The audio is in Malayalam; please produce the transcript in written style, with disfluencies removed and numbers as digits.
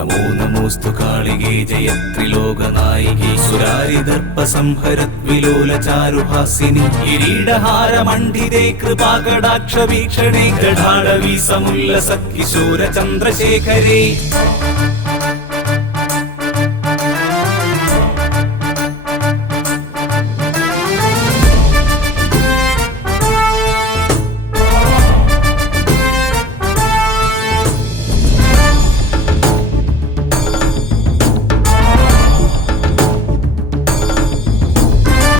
നമോ നമോസ്തു കാളികേ ജയത്രിലോകനായികേ സുരാരിദർപ്പസംഹരദ്വിലോലചാരുഹാസിനി കിരീടഹാരമണ്ഡിതേ കൃപാകടാക്ഷ വീക്ഷണേ ഗഢാഢവീ സമുല്ലസ കിശോര ചന്ദ്രശേഖരേ